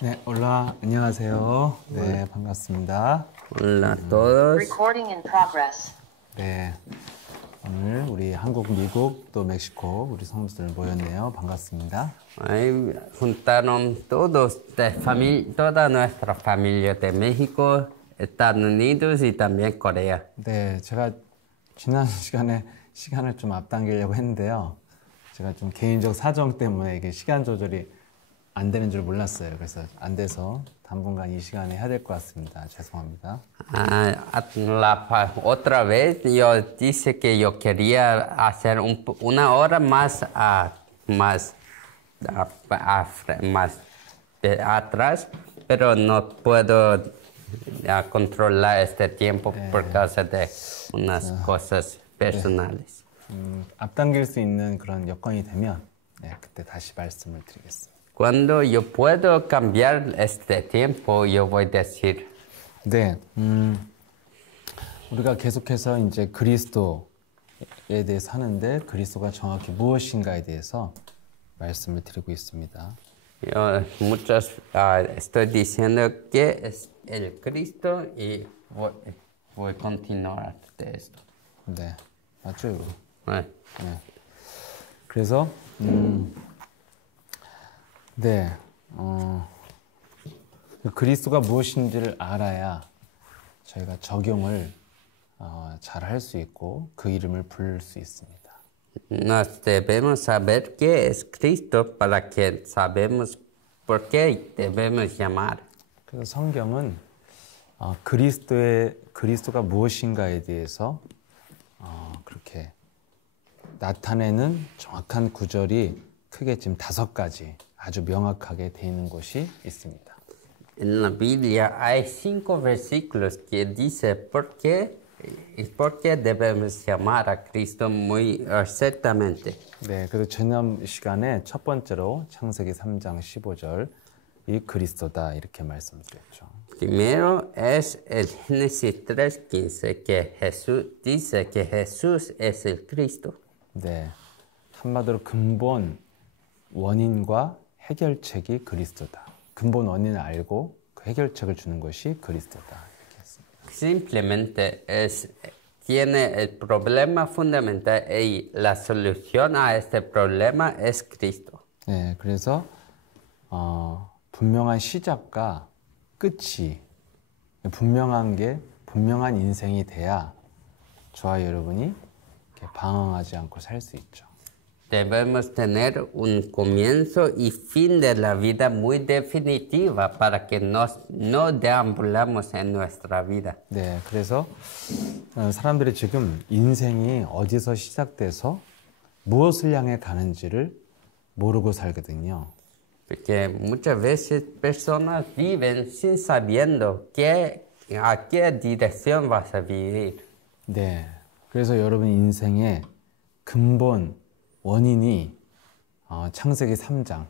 네, 올라 안녕하세요. 네, 반갑습니다. Hola a todos. Recording in progress. 네, 오늘 우리 한국, 미국, 또 멕시코 우리 성도들 모였네요. 반갑습니다. Ahí juntaron todos, toda nuestra familia de México, Estados Unidos y también Corea. 네, 제가 지난 시간에 시간을 좀 앞당기려고 했는데요. 제가 좀 개인적 사정 때문에 이게 시간 조절이 안 되는 줄 몰랐어요. 그래서 안 돼서 당분간 이 시간에 해야 될 것 같습니다. 죄송합니다. Otra vez yo dije que yo quería hacer una hora más, más atrás, pero no puedo controlar este tiempo por causa de unas cosas personales. 앞당길 수 있는 그런 여건이 되면 네, 그때 다시 말씀을 드리겠습니다. Cuando yo puedo cambiar este tiempo, yo voy a decir. 네, 우리가 계속해서 이제 그리스도에 대해서 하는데 그리스도가 정확히 무엇인가에 대해서 말씀을 드리고 있습니다. Yo estoy diciendo que es el Cristo y voy a continuar de esto. 네, 맞죠, 이거? 네. 네. 그래서 네, 그리스도가 무엇인지를 알아야 저희가 적용을 잘 할 수 있고 그 이름을 부를 수 있습니다. Nos debemos saber qué es Cristo para que sabemos por qué debemos llamar. 그래서 성경은 그리스도가 무엇인가에 대해서 그렇게 나타내는 정확한 구절이 크게 지금 5가지 아주 명확하게 돼 있는 곳이 있습니다. En la Biblia hay 5 versículos que dice por qué debemos llamar a Cristo muy ciertamente. 네, 그래서 지난 시간에 첫 번째로 창세기 3장 15절 이 그리스도다 이렇게 말씀드렸죠. Primero es el Génesis 3:15 que Jesús dice que Jesús es el Cristo. 네, 한마디로 근본 원인과 해결책이 그리스도다. 근본 원인을 알고 그 해결책을 주는 것이 그리스도다. Simplemente tiene el problema fundamental y la solución a este problema es Cristo. 네, 그래서 분명한 시작과 끝이 분명한 인생이 돼야 저와 여러분이 이렇게 방황하지 않고 살 수 있죠. Debemos tener un comienzo y fin de la vida muy definitiva para que no deambulamos en nuestra vida. 네, 그래서 사람들이 지금 인생이 어디서 시작돼서 무엇을 향해 가는지를 모르고 살거든요. Porque muchas veces personas viven sin sabiendo a qué dirección vas a vivir. 네, 그래서 여러분 인생의 근본 원인이 창세기 3장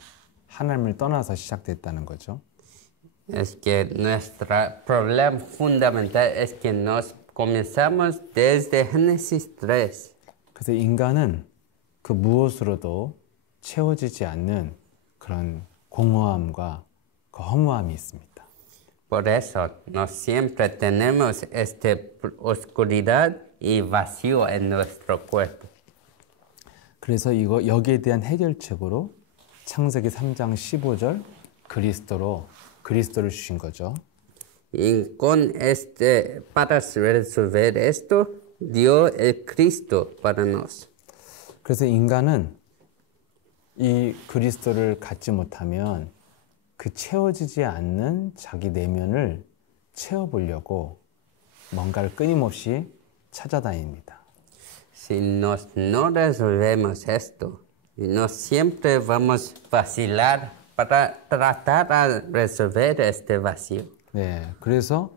하나님을 떠나서 시작됐다는 거죠. Es que nuestro problema fundamental es que nos comenzamos desde Génesis 3. 그래서 인간은 그 무엇으로도 채워지지 않는 그런 공허함과 그 허무함이 있습니다. Por eso, no siempre tenemos esta oscuridad y vacío en nuestro cuerpo. 그래서 여기에 대한 해결책으로 창세기 3장 15절 그리스도를 주신 거죠. Y para resolver esto, dio el Cristo para nos. 그래서 인간은 이 그리스도를 갖지 못하면 그 채워지지 않는 자기 내면을 채워보려고 뭔가를 끊임없이 찾아다닙니다. Si no resolvemos esto, no siempre vamos a vacilar para tratar de resolver este vacío. 네, 그래서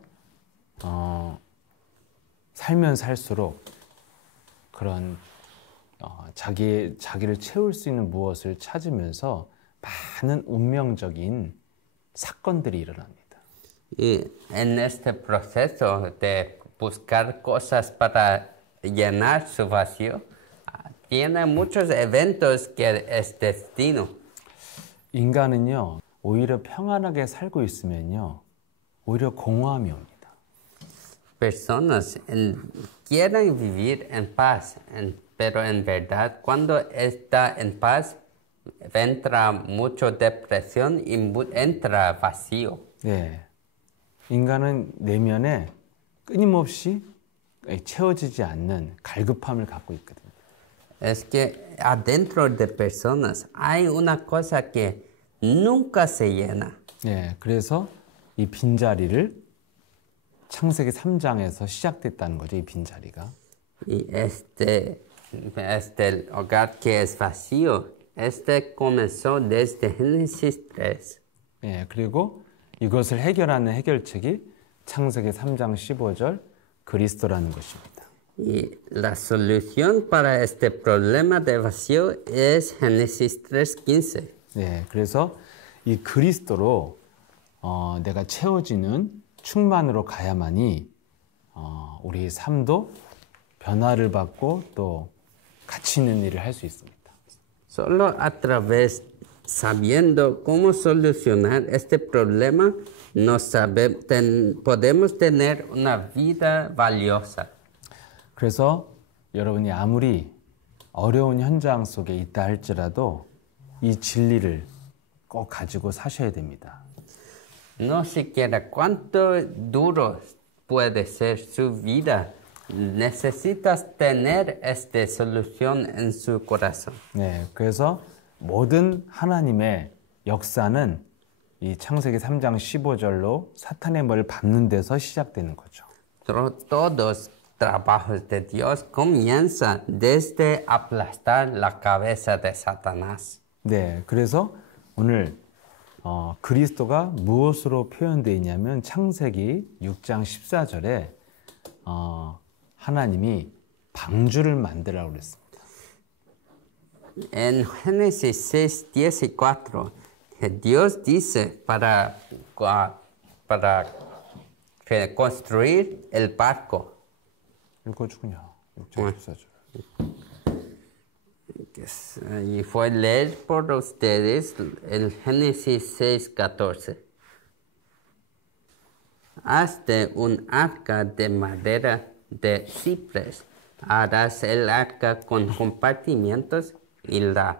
살면 살수록 그런 자기를 채울 수 있는 무엇을 찾으면서 많은 운명적인 사건들이 일어납니다. Y en este proceso de buscar cosas para llenar su vacío, tiene muchos eventos que es destino. 인간은요, 오히려 평안하게 살고 있으면요, 오히려 공허함이 옵니다. Personas quieren vivir en paz, pero en verdad cuando está en paz entra mucha depresión y entra vacío. 네, 인간은 내면에 끊임없이 채워지지 않는 갈급함을 갖고 있거든요. Es que adentro de personas hay una cosa que nunca se llena. 네, 그래서 이 빈자리를 창세기 3장에서 시작됐다는 거죠, 이 빈자리가. Y este hogar que es vacío, comenzó desde Génesis 3. 네, 그리고 이것을 해결하는 해결책이 창세기 3장 15절 그리스도라는 것입니다. Y la solución para este problema de vacío es Génesis 3:15. 네, 그래서 이 그리스도로 내가 채워지는 충만으로 가야만이 우리 삶도 변화를 받고 또 가치 있는 일을 할 수 있습니다. Solo a través, sabiendo cómo solucionar este problema, podemos tener una vida valiosa. 그래서 여러분이 아무리 어려운 현장 속에 있다 할지라도 이 진리를 꼭 가지고 사셔야 됩니다. No siquiera cuánto duro puede ser su vida, necesitas tener esta solución en su corazón. 네, 그래서 모든 하나님의 역사는 이 창세기 3장 15절로 사탄의 머리를 밟는 데서 시작되는 거죠. Todos trabajos de Dios comienzan desde aplastar la cabeza de Satanás. 네, 그래서 오늘 그리스도가 무엇으로 표현되어 있냐면 창세기 6장 14절에 하나님이 방주를 만들라고 그랬습니다. En Génesis 6:14, Dios dice para construir el barco. 읽어주군요. 6장 14절. Y fue leer por ustedes el Génesis 6:14. Hazte un arca de madera de ciprés. Harás el arca con compartimientos y la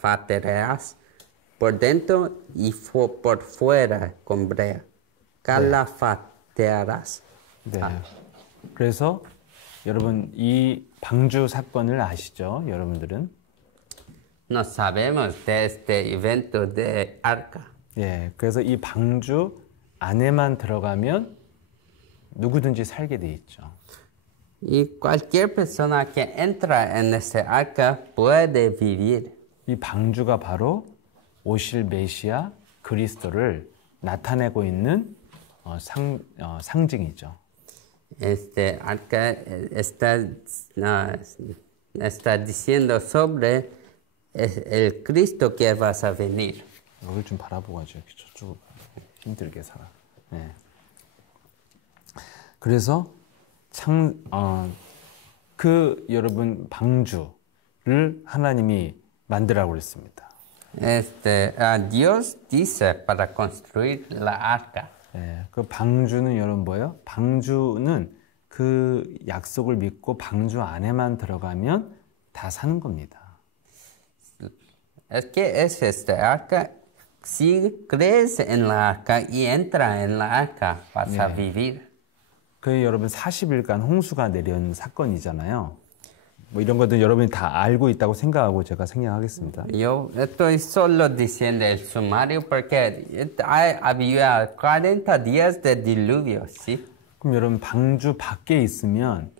faterás por dentro y por fuera con brea. Calafatearás. 네. 그래서 여러분 이 방주 사건을 아시죠? 여러분들은? No sabemos de este evento de arca. 예. 그래서 이 방주 안에만 들어가면 누구든지 살게 돼 있죠. Y cualquier persona que entra en este arca puede vivir. 이 방주가 바로 오실 메시아 그리스도를 나타내고 있는 상징이죠. Este arca está diciendo sobre el Cristo que vas a venir. 여기를 좀 바라보고 가죠. 저쪽 힘들게 살아. 네. 그래서 여러분 방주를 하나님이 만들라고 그랬습니다. Dios dice para construir la arca. 네, 그 방주는 여러분 뭐예요? 방주는 그 약속을 믿고 방주 안에만 들어가면 다 사는 겁니다. Es que es esta arca. Si crees en la arca y entra en la arca, vas a vivir. 그 여러분 40일간 홍수가 내려온 사건이잖아요. 뭐 이런 것들 여러분이 다 알고 있다고 생각하고 제가 생략하겠습니다. Yo estoy solo diciendo el sumario porque había 40 días de diluvio, ¿sí? 그럼 여러분 방주 밖에 있으면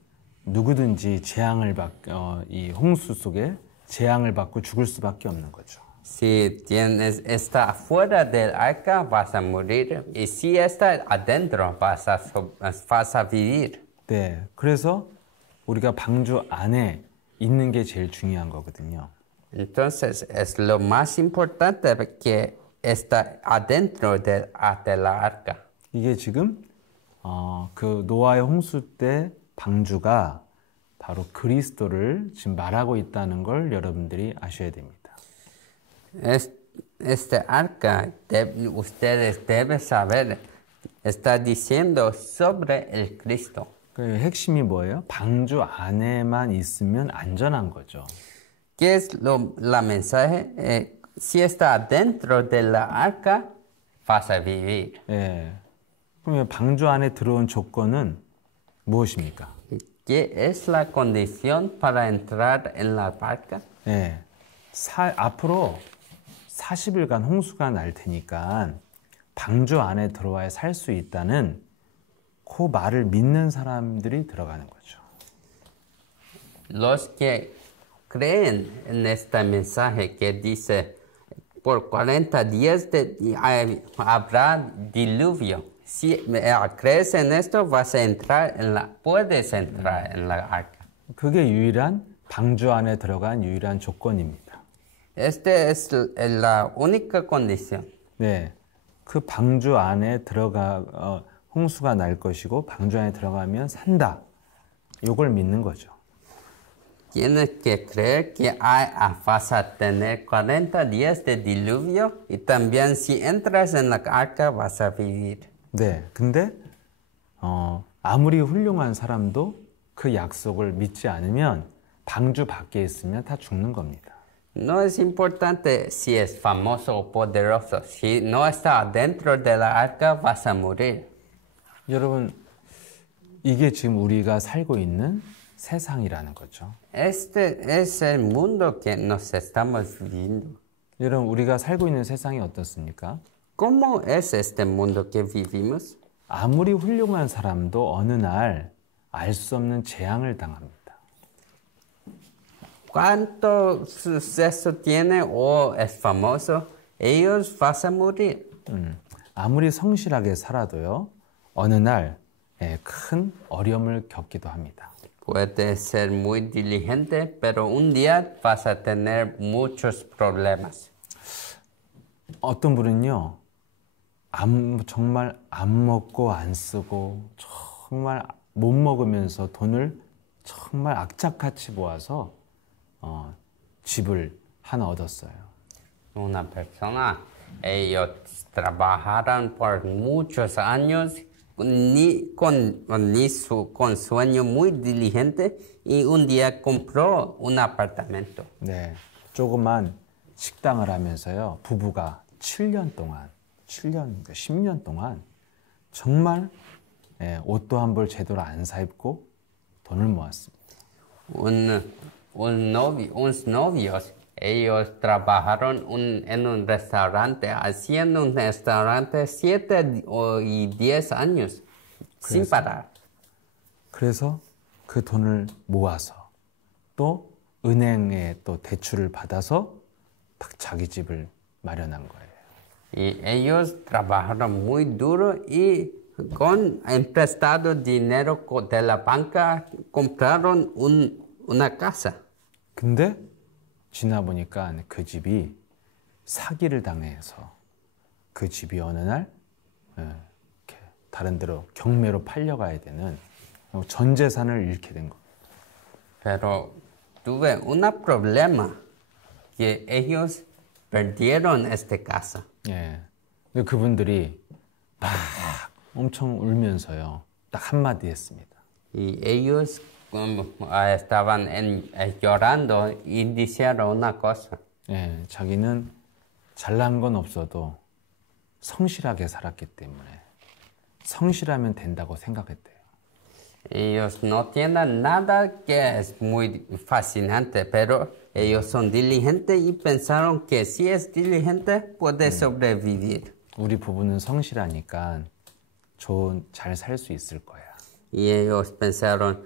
누구든지 이 홍수 속에 재앙을 받고 죽을 수밖에 없는 거죠. Si está afuera del arca, vas a morir. Y si está adentro, vas a vivir. 네, 그래서 우리가 방주 안에 있는 게 제일 중요한 거거든요. Entonces, es lo más importante que está adentro de la arca. 이게 지금 그 노아의 홍수 때 방주가 바로 그리스도를 지금 말하고 있다는 걸 여러분들이 아셔야 됩니다. este arca, ustedes deben saber, está diciendo sobre el Cristo. 그 핵심이 뭐예요? 방주 안에만 있으면 안전한 거죠. ¿Qué es la mensaje? Si está dentro de la arca, vas a vivir. 예. 그러면 방주 안에 들어온 조건은 무엇입니까? ¿Qué es la condición para entrar en la barca? 예. 앞으로 40일간 홍수가 날 테니까 방주 안에 들어와야 살 수 있다는 그 말을 믿는 사람들이 들어가는 거죠. Los que creen en este mensaje que dice por 40 días habrá diluvio. Si crees en esto, vas a entrar puedes entrar en la arca. 그게 유일한 방주 안에 들어간 유일한 조건입니다. Esta es la única condición. 네, 그 방주 안에 홍수가 날 것이고 방주 안에 들어가면 산다. 이걸 믿는 거죠. Tienes que creer que vas a tener 40 días de diluvio y también si entras en la arca vas a vivir. 네, 근데 아무리 훌륭한 사람도 그 약속을 믿지 않으면 방주 밖에 있으면 다 죽는 겁니다. No es importante si es famoso o poderoso. Si no está dentro de la arca vas a morir. 여러분, 이게 지금 우리가 살고 있는 세상이라는 거죠. Este es el mundo que nos estamos viviendo. 여러분, 우리가 살고 있는 세상이 어떻습니까? ¿Cómo es este mundo que vivimos? 아무리 훌륭한 사람도 어느 날 알 수 없는 재앙을 당합니다. ¿Cuánto suceso tiene o es famoso? Ellos van a morir. 아무리 성실하게 살아도요, 어느 날 큰 어려움을 겪기도 합니다. Puede ser muy diligente, pero un día vas a tener muchos problemas. 어떤 분은요, 정말 안 먹고 안 쓰고 정말 못 먹으면서 돈을 정말 악착같이 모아서 집을 하나 얻었어요. Una persona, ellos trabajaron por muchos años con sueño muy diligente y un día compró un apartamento. 네, 조그만 식당을 하면서요, 부부가 10년 동안 정말 옷도 한 벌 제대로 안 사입고 돈을 모았습니다. Unos novios, ellos trabajaron en un restaurante, haciendo un restaurante 7 y 10 años, sin parar. 그래서 그 돈을 모아서 또 은행에 또 대출을 받아서 딱 자기 집을 마련한 거예요. Y ellos trabajaron muy duro y con emprestado dinero de la banca compraron una casa. 근데 지나 보니까 그 집이 사기를 당해서 그 집이 어느 날 이렇게 다른 데로 경매로 팔려가야 되는 전 재산을 잃게 된 거예요. Pero tuve un problema que ellos perdieron esta casa. 예. 근데 그분들이 막 엄청 울면서요. 딱 한마디 했습니다. Y ellos estaban llorando y dijeron una cosa. 예, 자기는 잘난 건 없어도 성실하게 살았기 때문에 성실하면 된다고 생각했대요. Ellos no tienen nada que es muy fascinante, pero ellos son diligentes y pensaron que si es diligente puede sobrevivir. 우리 부부는 성실하니까 잘 살 수 있을 거야. Y ellos pensaron,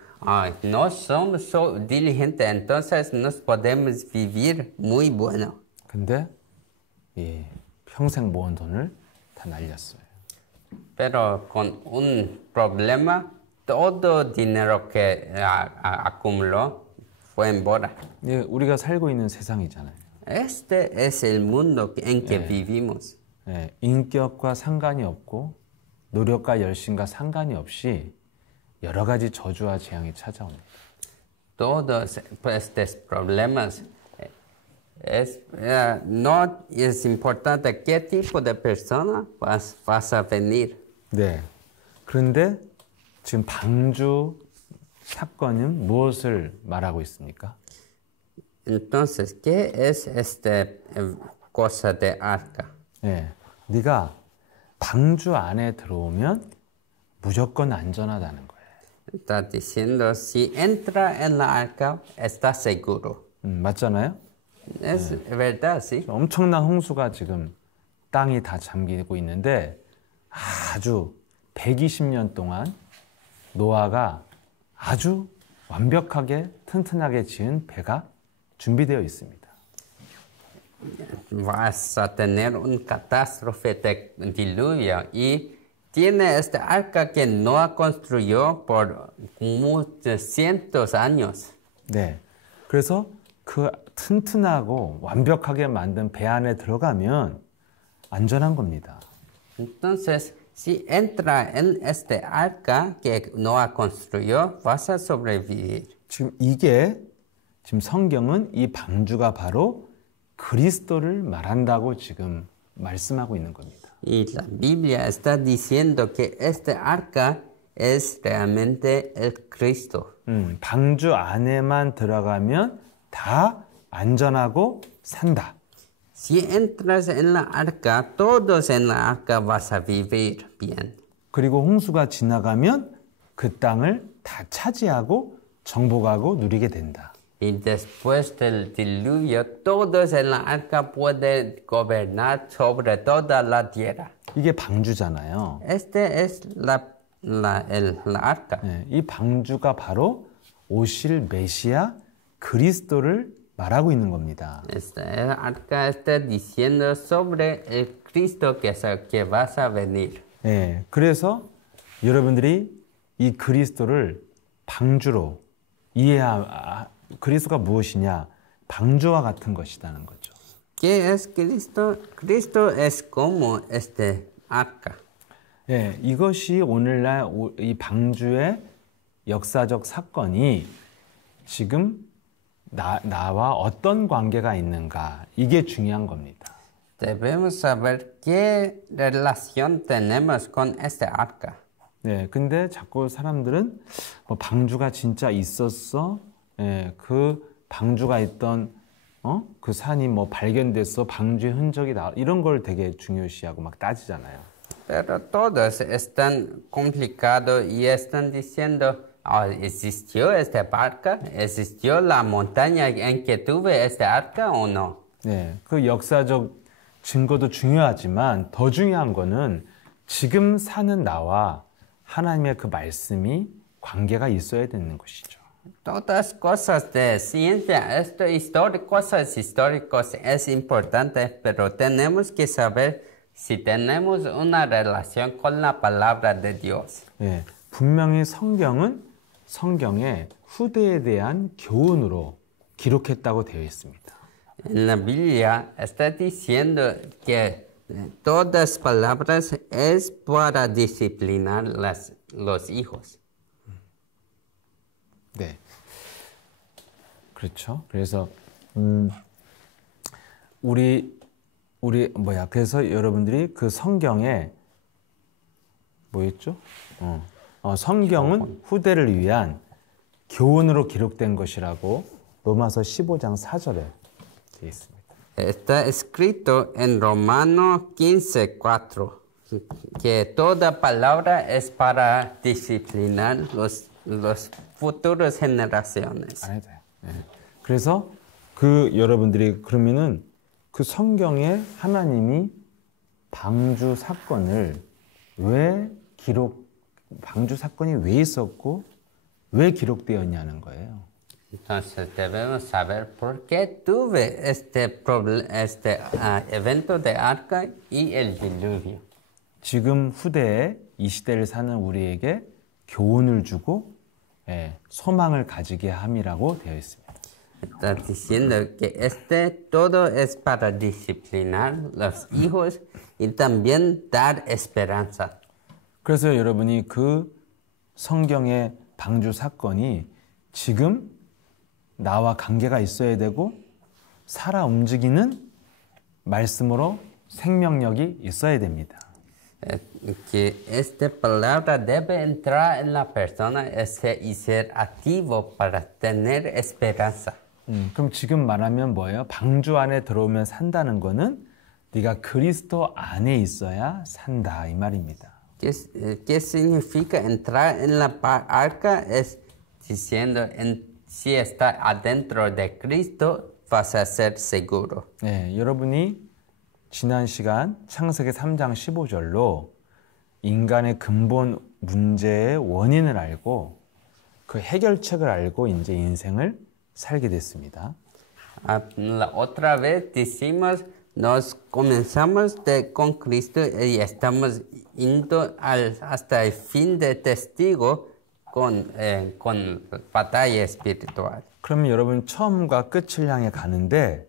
no somos so diligentes, entonces nos podemos vivir muy bueno. 근데 이 평생 모은 돈을 다 날렸어요. Pero con un problema, todo dinero que acumuló fue embora. 예, 우리가 살고 있는 세상이잖아요. Este es el mundo en que vivimos. 예, 인격과 상관이 없고 노력과 열심과 상관이 없이 여러 가지 저주와 재앙이 찾아옵니다. Todos estos problemas No es importante qué tipo de persona vas a venir. 네. 그런데 지금 방주 사건은 무엇을 말하고 있습니까? Entonces, ¿qué es esta cosa de arca? 네. 네가 방주 안에 들어오면 무조건 안전하다는 거예요. Está diciendo, si entra en la arca, está seguro. 맞잖아요? Es verdad, sí. 엄청난 홍수가 지금 땅이 다 잠기고 있는데 아주 120년 동안 노아가 아주 완벽하게 튼튼하게 지은 배가 준비되어 있습니다. Vas a tener un catástrofe de diluvio y tiene esta arca que Noah construyó por muchos cientos años. 네. 그래서 그 튼튼하고 완벽하게 만든 배 안에 들어가면 안전한 겁니다. Entonces, si entra en esta arca que Noah construyó, vas a sobrevivir. 지금 성경은 이 방주가 바로 그리스도를 말한다고 지금 말씀하고 있는 겁니다. Y la Biblia está diciendo que esta arca es realmente el Cristo. 방주 안에만 들어가면 다 안전하고 산다. Si entras en la arca, todos en la arca vas a vivir bien. 그리고 홍수가 지나가면 그 땅을 다 차지하고 정복하고 누리게 된다. Y después del diluvio, todos en la arca pueden gobernar sobre toda la tierra. 이게 방주잖아요. Este es la arca. 네, 이 방주가 바로 오실 메시아 그리스도를 말하고 있는 겁니다. Esta arca está diciendo sobre el Cristo que vas a venir. 네, 그래서 여러분들이 이 그리스도를 방주로 그리스도가 무엇이냐? 방주와 같은 것이라는 거죠. ¿Qué es Cristo? Cristo es como este arca. 예, 이것이 오늘날 이 방주의 역사적 사건이 지금 나와 어떤 관계가 있는가 이게 중요한 겁니다. Debemos saber qué relación tenemos con este arca. 네, 근데 자꾸 사람들은 뭐 방주가 진짜 있었어? 예, 그 방주가 있던 그 산이 뭐 발견됐어? 방주의 흔적이 이런 걸 되게 중요시하고 막 따지잖아요. Pero todos están complicados y están diciendo, ¿existió esta arca? ¿Existió la montaña en que tuve esta arca o no? 네, 그 역사적 증거도 중요하지만 더 중요한 거는 지금 사는 나와 하나님의 그 말씀이 관계가 있어야 되는 것이죠. Todas cosas de ciencia, cosas históricas es importante, pero tenemos que saber si tenemos una relación con la palabra de Dios. 네, 분명히 성경은 성경의 후대에 대한 교훈으로 기록했다고 되어 있습니다. En la Biblia está diciendo que todas palabras es para disciplinar los hijos. 네, 그렇죠. 그래서 그래서 여러분들이 그 성경에 뭐였죠? 성경은 후대를 위한 교훈으로 기록된 것이라고 로마서 15장 4절에 되어 있습니다. Está escrito en Romanos 15:4 que toda palabra es para disciplinar los futuras generaciones. 안 해도 돼요. 네. 그래서 여러분들이 그러면은 그 성경에 하나님이 방주 사건을 방주 사건이 왜 있었고 왜 기록되었냐는 거예요. Entonces debemos saber por qué tuve este evento de arca y el diluvio. 지금 후대에 이 시대를 사는 우리에게 교훈을 주고 소망을 가지게 함이라고 되어 있습니다. Está diciendo que todo es para disciplinar los hijos y también dar esperanza. 그래서 여러분이 그 성경의 방주 사건이 지금 나와 관계가 있어야 되고 살아 움직이는 말씀으로 생명력이 있어야 됩니다. Que esta palabra debe entrar en la persona y ser activo para tener esperanza. 그럼 지금 말하면 뭐예요? 방주 안에 들어오면 산다는 거는 네가 그리스도 안에 있어야 산다 이 말입니다. ¿Qué significa entrar en la arca? Es diciendo, si está adentro de Cristo, vas a ser seguro. 네, 여러분이 지난 시간 창세기 3장 15절로 인간의 근본 문제의 원인을 알고 그 해결책을 알고 이제 인생을 살게 됐습니다. La otra vez decimos, nos comenzamos con Cristo y estamos yendo hasta el fin de testigo con batalla espiritual. 그러면 여러분 처음과 끝을 향해 가는데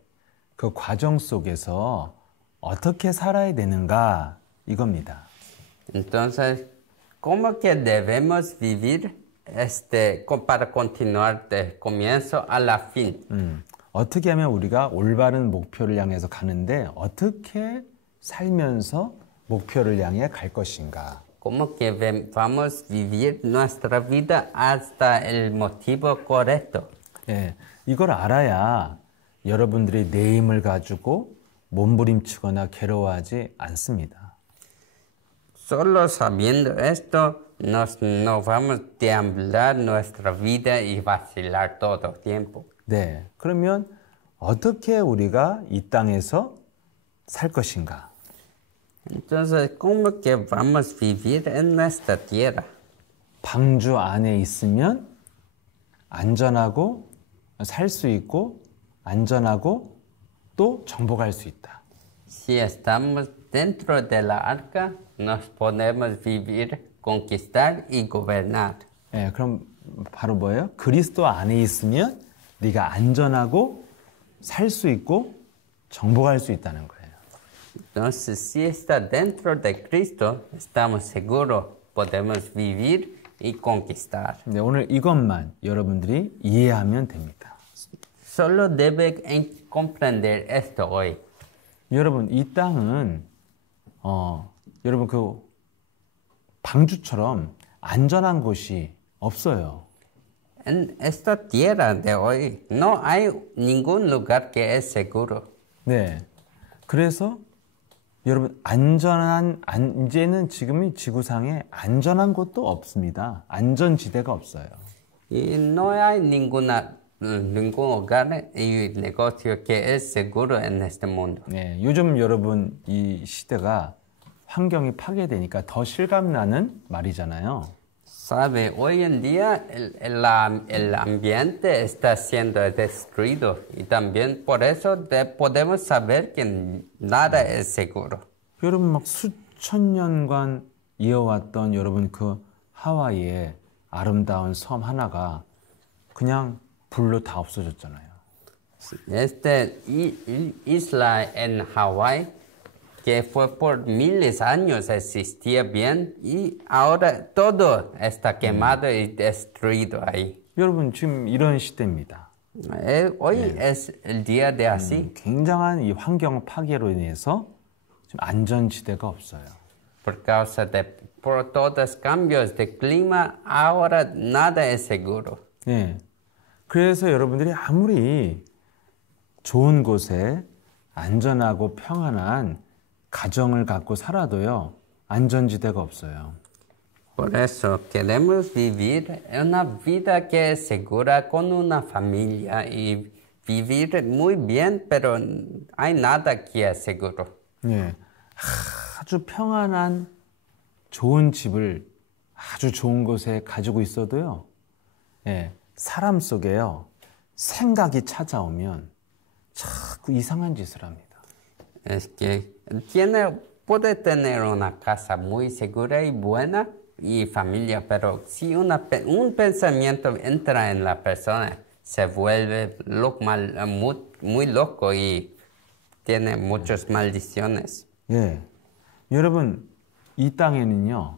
그 과정 속에서 어떻게 살아야 되는가 이겁니다. Entonces, ¿cómo que debemos vivir para continuar del comienzo a la fin? 어떻게 하면 우리가 올바른 목표를 향해서 가는데 어떻게 살면서 목표를 향해 갈 것인가? ¿Cómo que vamos a vivir nuestra vida hasta el motivo correcto? 예, 이걸 알아야 여러분들이 내 힘을 가지고 몸부림치거나 괴로워하지 않습니다. Solo sabiendo esto, no vamos a deambular nuestra vida y vacilar todo el tiempo. 네, 그러면 어떻게 우리가 이 땅에서 살 것인가? Entonces, ¿cómo que vamos a vivir en esta tierra? 방주 안에 있으면 안전하고 살 수 있고 안전하고 또 정복할 수 있다. Si estamos dentro de la arca, nos podemos vivir, conquistar y gobernar. 예, 그럼 바로 뭐예요? 그리스도 안에 있으면 네가 안전하고 살 수 있고 정복할 수 있다는 거예요. Entonces, si está dentro de Cristo, estamos seguros, podemos vivir y conquistar. 네, 오늘 이것만 여러분들이 이해하면 됩니다. Solo debe comprender esto hoy. 여러분 이 땅은 여러분 그 방주처럼 안전한 곳이 없어요. En esta tierra de hoy no hay ningún lugar que es seguro. 네, 그래서 여러분 이제는 지금 이 지구상에 안전한 곳도 없습니다. 안전지대가 없어요. Y no hay ningún hogar y negocio que es seguro en este mundo. 네, 요즘 여러분 이 시대가 환경이 파괴되니까 더 실감나는 말이잖아요. Sabe, hoy en día el ambiente está siendo destruido y también por eso podemos saber que nada es seguro. 여러분 막 수천 년간 이어왔던 여러분 그 하와이의 아름다운 섬 하나가 그냥 불로 다 없어졌잖아요. Esta isla en Hawái que fue por miles de años existía bien y ahora todo está quemado y destruido ahí. 여러분 지금 이런 시대입니다. Hoy es el día de así. 굉장한 이 환경 파괴로 인해서 지금 안전지대가 없어요. Por causa por todos los cambios de clima, ahora nada es seguro. 네. 그래서 여러분들이 아무리 좋은 곳에 안전하고 평안한 가정을 갖고 살아도요, 안전지대가 없어요. Por eso queremos vivir una vida que es segura con una familia y vivir muy bien, pero hay nada que es seguro. 네. 아주 평안한 좋은 집을 아주 좋은 곳에 가지고 있어도요, 예, 사람 속에요, 생각이 찾아오면 자꾸 이상한 짓을 합니다. Es que puede tener una casa muy segura y buena y familia, pero si un pensamiento entra en la persona, se vuelve muy loco y tiene muchas maldiciones. 예, 여러분 이 땅에는요,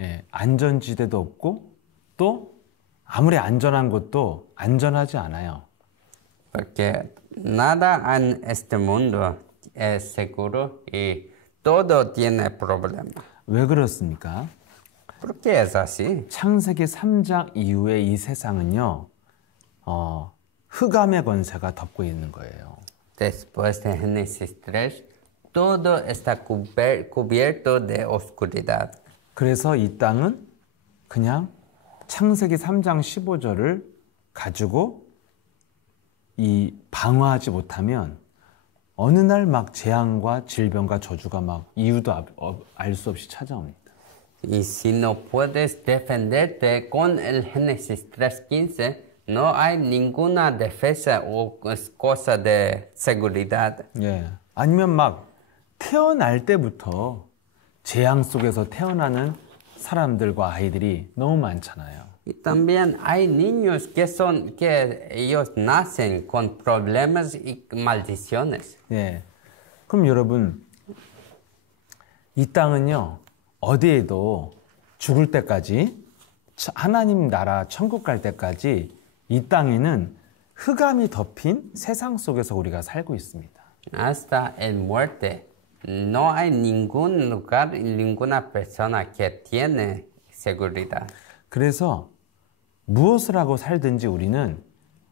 예, 안전지대도 없고 또 아무리 안전한 곳도 안전하지 않아요. Porque Nada en este mundo es seguro y todo tiene problema. 왜 그렇습니까? ¿Por qué es así? 창세기 3장 이후에 이 세상은요, 흑암의 권세가 덮고 있는 거예요. Después de Génesis 3, todo está cubierto de oscuridad. 그래서 이 땅은 그냥 창세기 3장 15절을 가지고 이 방어하지 못하면 어느 날 막 재앙과 질병과 저주가 막 이유도 알 수 없이 찾아옵니다. Y si no puedes defenderte con el Génesis 3:15, no hay ninguna defensa o cosa de seguridad. 예. 아니면 막 태어날 때부터 재앙 속에서 태어나는 사람들과 아이들이 너무 많잖아요. Y también hay niños que ellos nacen con problemas y maldiciones. 예. 그럼 여러분, 이 땅은요, 어디에도 죽을 때까지, 하나님 나라 천국 갈 때까지 이 땅에는 흑암이 덮인 세상 속에서 우리가 살고 있습니다. Hasta el muerte, no hay ningún lugar y ninguna persona que tiene seguridad. 그래서 무엇을 하고 살든지 우리는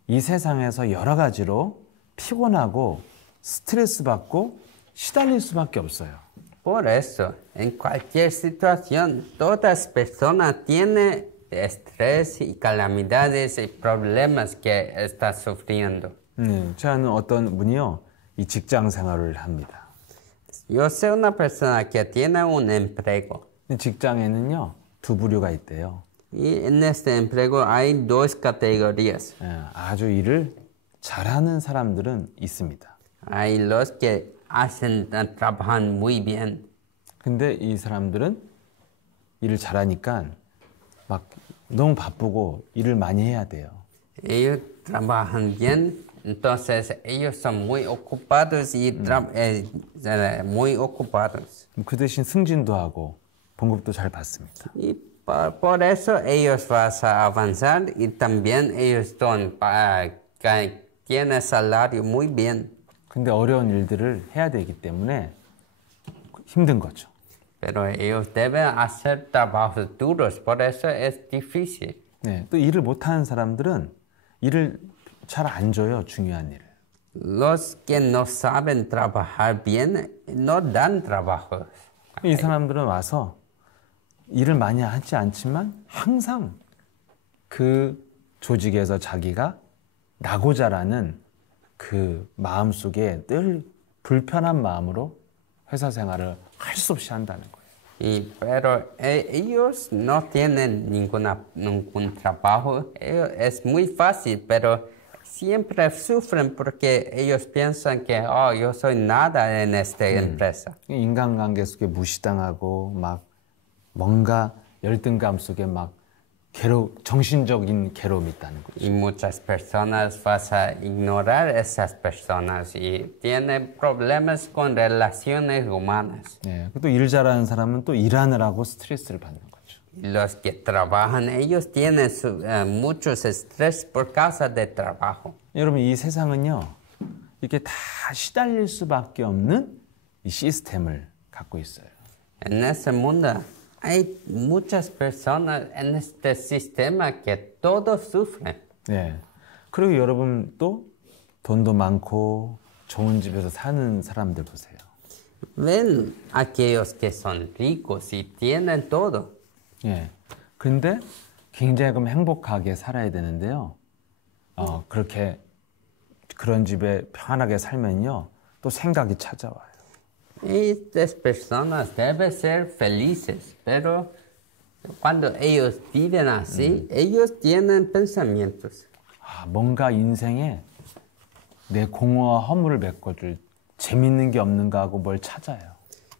이 세상에서 여러 가지로 피곤하고 스트레스 받고 시달릴 수밖에 없어요. Por eso, en cualquier situación, todas personas tienen estrés y calamidades y problemas que están sufriendo. 저는 어떤 분이요, 이 직장 생활을 합니다. Yo sé una persona que tiene un empleo. 직장에는요, 두 부류가 있대요. Y en este empleo hay dos categorías. 아주 일을 잘하는 사람들은 있습니다. Hay los que trabajan muy bien. 근데 이 사람들은 일을 잘하니까 막 너무 바쁘고 일을 많이 해야 돼요. Ellos trabajan bien, entonces ellos son muy ocupados y muy ocupados. 그 대신 승진도 하고 봉급도 잘 받습니다. Y por eso ellos van a avanzar y también ellos tienen salario muy bien. 근데 어려운 일들을 해야 되기 때문에 힘든 거죠. Pero ellos deben hacer trabajos duros, por eso es difícil. 네, 또 일을 못하는 사람들은 일을 잘 안 줘요, 중요한 일을. Los que no saben trabajar bien no dan trabajo. 이 사람들은 와서 일을 많이 하지 않지만 항상 그 조직에서 자기가 나고자라는 그 마음속에 늘 불편한 마음으로 회사 생활을 할 수 없이 한다는 거예요. Pero ellos no tienen ningún trabajo. Es muy fácil, pero siempre sufren porque ellos piensan que yo soy nada en esta empresa. 인간관계 속에 무시당하고 막 뭔가 열등감 속에 막 정신적인 괴로움이 있다는 거죠. Y muchas personas vas a ignorar esas personas y tienen problemas con relaciones humanas. 네, 또 일 잘하는 사람은 또 일하느라고 스트레스를 받는 거죠. Y los que trabajan, ellos tienen muchos estrés por causa del trabajo. 여러분, 이 세상은요, 이렇게 다 시달릴 수밖에 없는 이 시스템을 갖고 있어요. En ese mundo hay muchas personas en este sistema que todos sufren. 네. 그리고 여러분 또 돈도 많고 좋은 집에서 사는 사람들 보세요. Ven aquellos que son ricos y tienen todo. 예. 근데 굉장히 그럼 행복하게 살아야 되는데요. 그렇게 그런 집에 편하게 살면요. 또 생각이 찾아와요. Estas personas deben ser felices, pero cuando ellos viven así, ellos tienen pensamientos. 뭔가 인생에 내 공허와 허물을 메꿔줄 재밌는 게 없는가 하고 뭘 찾아요.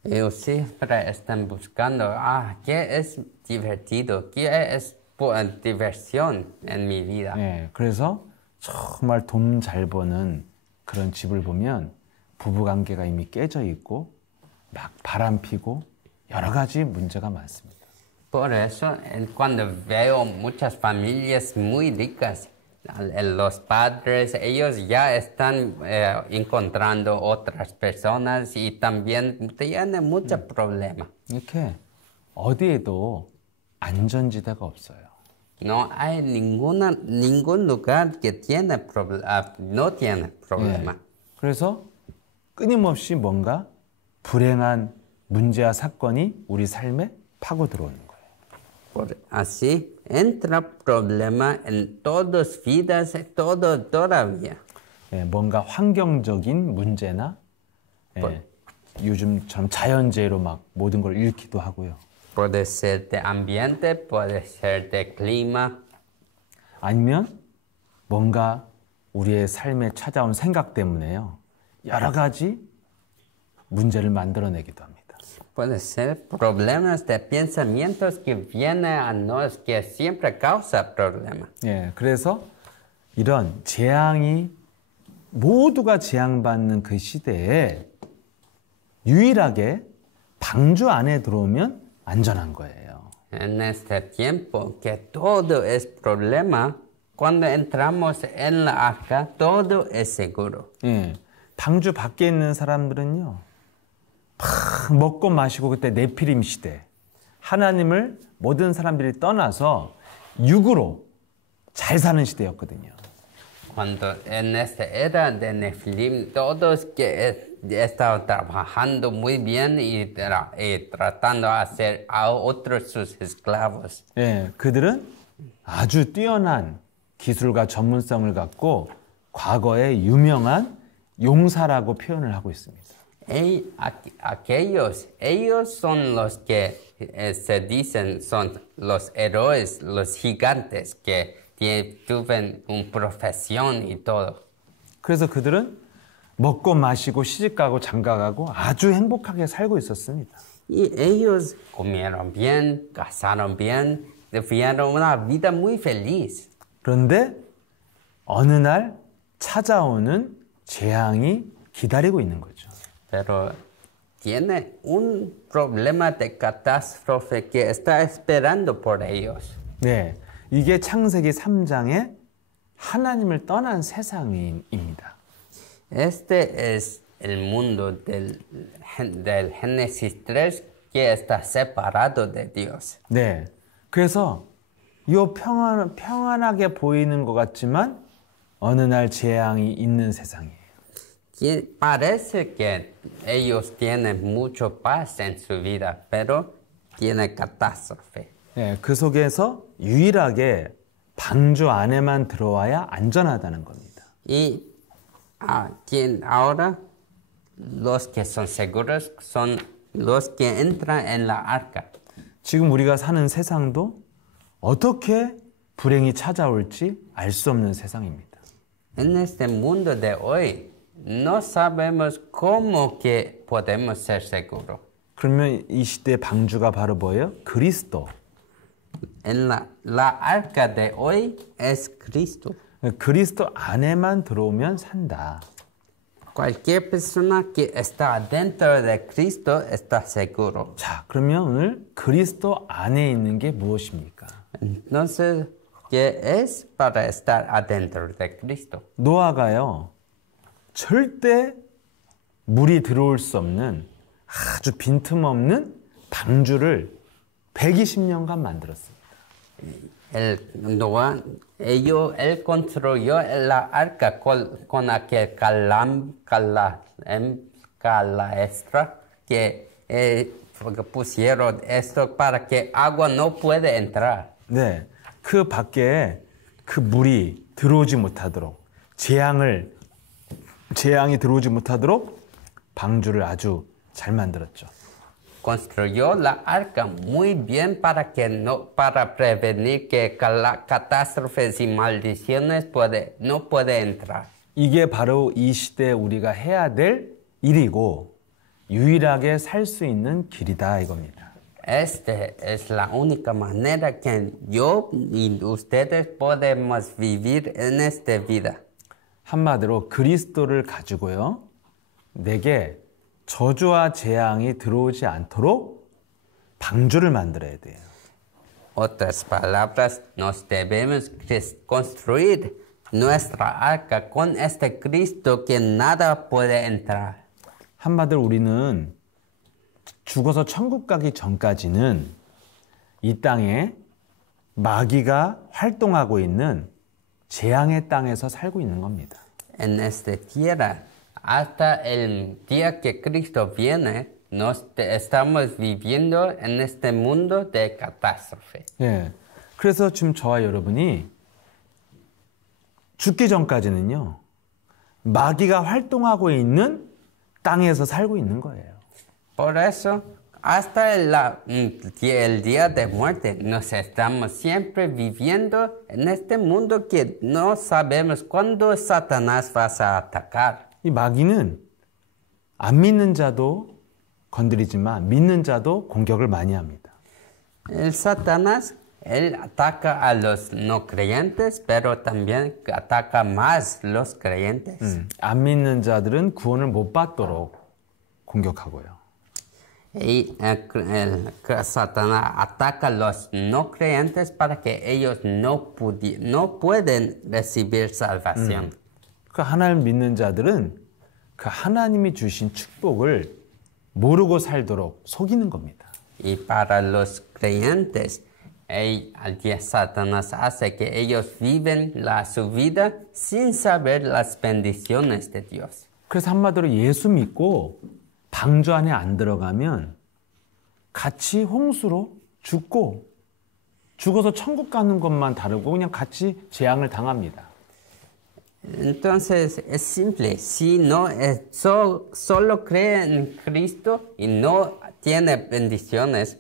Ellos siempre están buscando, ¿qué es divertido? ¿Qué es diversión en mi vida? 예, 그래서 정말 돈 잘 버는 그런 집을 보면 부부관계가 이미 깨져 있고 막 바람 피고 여러 가지 문제가 많습니다. Por eso, cuando veo muchas familias muy ricas, Los padres, ellos ya están encontrando otras personas y también tienen muchos problemas. 이렇게 어디에도 안전지대가 없어요. No hay ningún lugar que no tiene problema. 그래서 끊임없이 뭔가 불행한 문제와 사건이 우리 삶에 파고 들어오는 거예요. Así entra problema en todas vidas, todavía. 뭔가 환경적인 문제나 요즘처럼 자연재해로 막 모든 걸 잃기도 하고요. Puede ser de ambiente, puede ser de clima. 아니면 뭔가 우리의 삶에 찾아온 생각 때문에요. 여러 가지 문제를 만들어내기도 합니다. Puede ser problemas de pensamientos que vienen a nos, que siempre causa problemas. 그래서 이런 재앙이 모두가 재앙받는 그 시대에 유일하게 방주 안에 들어오면 안전한 거예요. En este tiempo que todo es problema, cuando entramos en la arca, todo es seguro. 방주 밖에 있는 사람들은요, 막 먹고 마시고 그때 네피림 시대, 하나님을 모든 사람들이 떠나서 육으로 잘 사는 시대였거든요. Cuando en esta era de Nefilim, todos que estaban trabajando muy bien y tratando de hacer a otros sus esclavos. 그들은 아주 뛰어난 기술과 전문성을 갖고 과거에 유명한 용사라고 표현을 하고 있습니다. Ellos son los que se dicen son los héroes, los gigantes que tuvieron una profesión y todo. 그래서 그들은 먹고 마시고 시집가고 장가가고 아주 행복하게 살고 있었습니다. Y ellos comieron bien, casaron bien, vivieron una vida muy feliz. 그런데 어느 날 찾아오는 재앙이 기다리고 있는 거죠. Pero tiene un problema de catástrofe que está esperando por ellos. 네, 이게 창세기 3장의 하나님을 떠난 세상입니다. Este es el mundo del Génesis 3 que está separado de Dios. 네, 그래서 이 평안하게 보이는 것 같지만 어느 날 재앙이 있는 세상이에요. Parece que ellos tienen mucho paz en su vida, pero tiene catástrofe. 네, 그 속에서 유일하게 방주 안에만 들어와야 안전하다는 겁니다. Y ahora los que son seguros son los que entran en la arca. 지금 우리가 사는 세상도 어떻게 불행이 찾아올지 알 수 없는 세상입니다. En este mundo de hoy no sabemos cómo que podemos ser seguros. 그러면 이 시대 방주가 바로 뭐예요? 그리스도. En la arca de hoy es Cristo. 그리스도 안에만 들어오면 산다. Cualquier persona que está dentro de Cristo está seguro. 자, 그러면 오늘 그리스도 안에 있는 게 무엇입니까? Entonces, ¿qué es para estar adentro de Cristo? 노아가요, 절대 물이 들어올 수 없는 아주 빈틈없는 방주를 120년간 만들었습니다. Él construyó la arca con aquel calaestra que pusieron esto para que agua no puede entrar. 네, 그 밖에 그 물이 들어오지 못하도록 재앙이 들어오지 못하도록 방주를 아주 잘 만들었죠. Construyó la arca muy bien para prevenir que catástrofes y maldiciones no puede entrar. 이게 바로 이 시대에 우리가 해야 될 일이고 유일하게 살 수 있는 길이다 이겁니다. Esta es la única manera que yo y ustedes podemos vivir en esta vida. 한마디로 그리스도를 가지고요. 내게 저주와 재앙이 들어오지 않도록 방주를 만들어야 돼요. Otras palabras, nos debemos construir nuestra arca con este Cristo que nada puede entrar. 한마디로 우리는 죽어서 천국 가기 전까지는 이 땅에 마귀가 활동하고 있는 재앙의 땅에서 살고 있는 겁니다. En esta tierra, hasta el día que Cristo viene, estamos viviendo en este mundo de catástrofe. 예. 그래서 지금 저와 여러분이 죽기 전까지는요, 마귀가 활동하고 있는 땅에서 살고 있는 거예요. Por eso, hasta el día de muerte, nos estamos siempre viviendo en este mundo que no sabemos cuándo Satanás va a atacar. 이 마귀는 안 믿는 자도 건드리지만 믿는 자도 공격을 많이 합니다. El Satanás, él ataca a los no creyentes, pero también ataca más los creyentes. 안 믿는 자들은 구원을 못 받도록 공격하고요. Y Satanás ataca a los no creyentes para que ellos no pueden recibir salvación. 그 하나님 믿는 자들은 그 하나님이 주신 축복을 모르고 살도록 속이는 겁니다. Y para los creyentes, Satanás hace que ellos viven su vida sin saber las bendiciones de Dios. 그래서 한마디로 예수 믿고 방주 안에 안 들어가면 같이 홍수로 죽어서 천국 가는 것만 다르고 그냥 같이 재앙을 당합니다. Entonces es simple, si no solo cree en Cristo y no tiene bendiciones,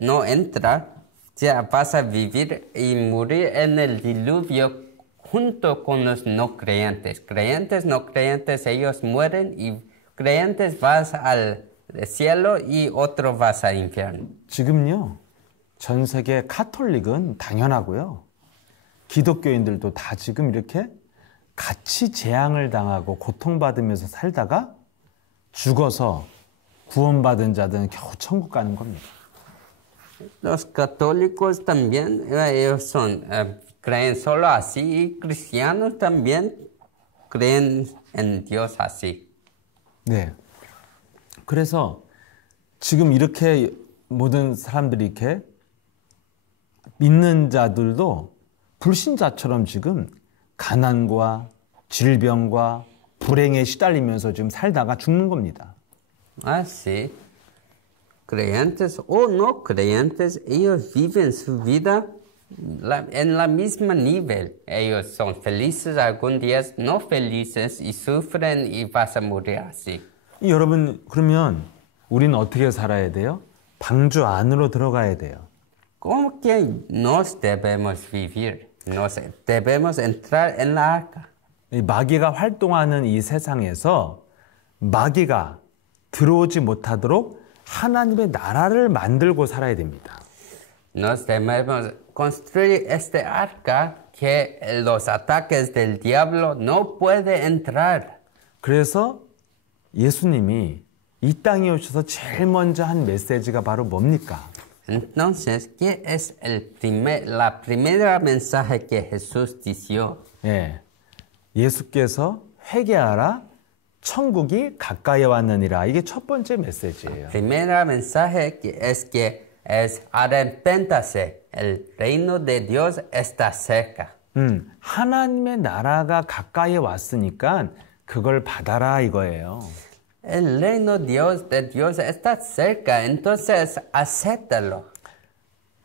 no entra, ya vas a vivir y morir en el diluvio junto con los no creyentes. Creyentes, no creyentes, ellos mueren y creyentes vas al cielo y otro vas al infierno. 지금요, 전 세계 카톨릭은 당연하고요. 기독교인들도 다 지금 이렇게 같이 재앙을 당하고 고통받으면서 살다가 죽어서 구원받은 자들은 겨우 천국 가는 겁니다. Los católicos también, ellos creen solo así, y cristianos también creen en Dios así. 네. 그래서 지금 이렇게 모든 사람들이 이렇게 믿는 자들도 불신자처럼 지금 가난과 질병과 불행에 시달리면서 지금 살다가 죽는 겁니다. Así, creyentes o no creyentes, ellos viven su vida en la misma nivel. Ellos son felices algún día, no felices y sufren y vas a morir así. 여러분, 그러면 우리는 어떻게 살아야 돼요? 방주 안으로 들어가야 돼요. ¿Cómo que nos debemos vivir? Nos debemos entrar en la arca. 이 마귀가 활동하는 이 세상에서 마귀가 들어오지 못하도록 하나님의 나라를 만들고 살아야 됩니다. Nos debemos construir este arca que los ataques del diablo no pueden entrar. 그래서 예수님이 이 땅에 오셔서 제일 먼저 한 메시지가 바로 뭡니까? Entonces, ¿qué es la primera mensaje que Jesús dijo? 예, 예수께서 회개하라, 천국이 가까이 왔느니라. 이게 첫 번째 메시지예요. Primera mensaje que es arrepéntase, el reino de Dios está cerca. 하나님의 나라가 가까이 왔으니까 그걸 받아라 이거예요. El reino de Dios está cerca, entonces acéptalo.